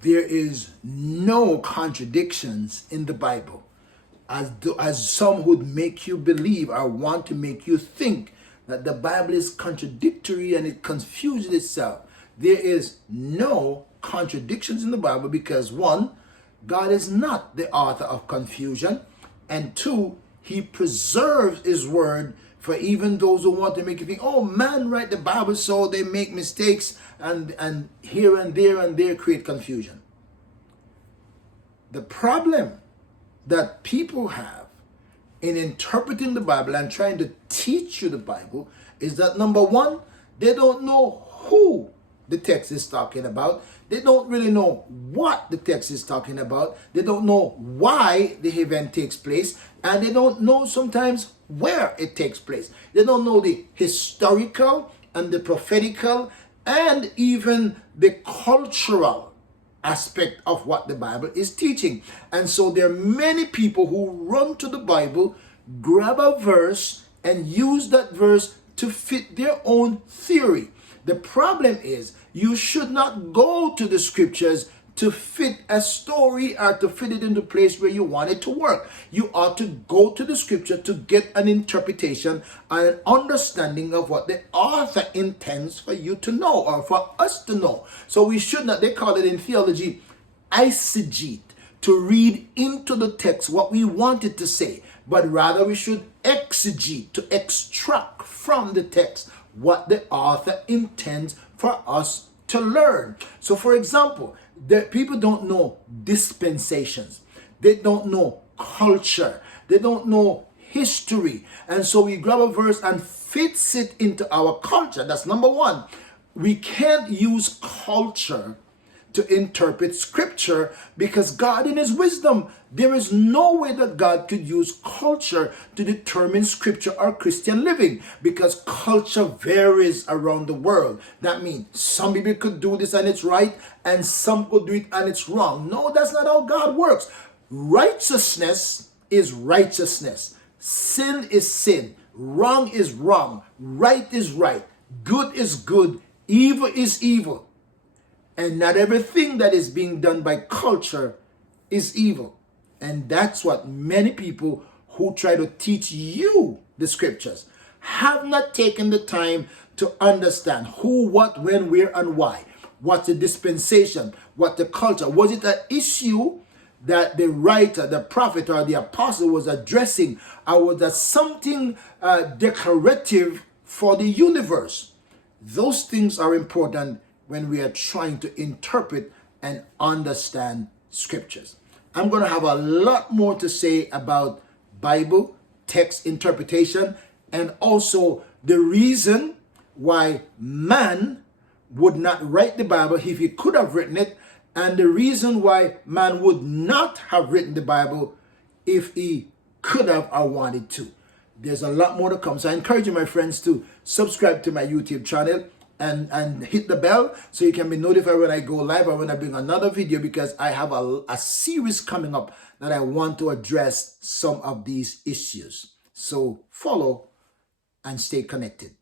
there is no contradictions in the Bible, as some would make you believe or want to make you think that the Bible is contradictory and it confuses itself. There is no contradictions in the Bible because one, God is not the author of confusion, and two, he preserves his word for even those who want to make you think, oh, man write the Bible so they make mistakes and here and there create confusion. The problem that people have in interpreting the Bible and trying to teach you the Bible is that, number one, they don't know who the text is talking about. They don't really know what the text is talking about. They don't know why the event takes place, and they don't know sometimes where it takes place. They don't know the historical and the prophetical and even the cultural aspect of what the Bible is teaching. And so there are many people who run to the Bible, grab a verse, and use that verse to fit their own theory. The problem is you should not go to the scriptures to fit a story or to fit it into a place where you want it to work. You ought to go to the scripture to get an interpretation and an understanding of what the author intends for you to know or for us to know. So we should not, they call it in theology, eisegete, to read into the text what we want it to say, but rather we should exegete, to extract from the text what the author intends for us to learn. So for example, the people don't know dispensations. They don't know culture. They don't know history. And so we grab a verse and fits it into our culture. That's number one. We can't use culture to interpret scripture because God in his wisdom, there is no way that God could use culture to determine scripture or Christian living because culture varies around the world. That means some people could do this and it's right and some could do it and it's wrong. No, that's not how God works. Righteousness is righteousness. Sin is sin. Wrong is wrong. Right is right. Good is good. Evil is evil. And not everything that is being done by culture is evil. And that's what many people who try to teach you the scriptures have not taken the time to understand who, what, when, where, and why. What's the dispensation? What the culture? Was it an issue that the writer, the prophet, or the apostle was addressing? Or was that something decorative for the universe? Those things are important when we are trying to interpret and understand scriptures. I'm going to have a lot more to say about Bible text interpretation and also the reason why man would not write the Bible if he could have written it, and the reason why man would not have written the Bible if he could have or wanted to. There's a lot more to come. So I encourage you, my friends, to subscribe to my YouTube channel and hit the bell so you can be notified when I go live or when I bring another video, because I have a series coming up that I want to address some of these issues. So follow and stay connected.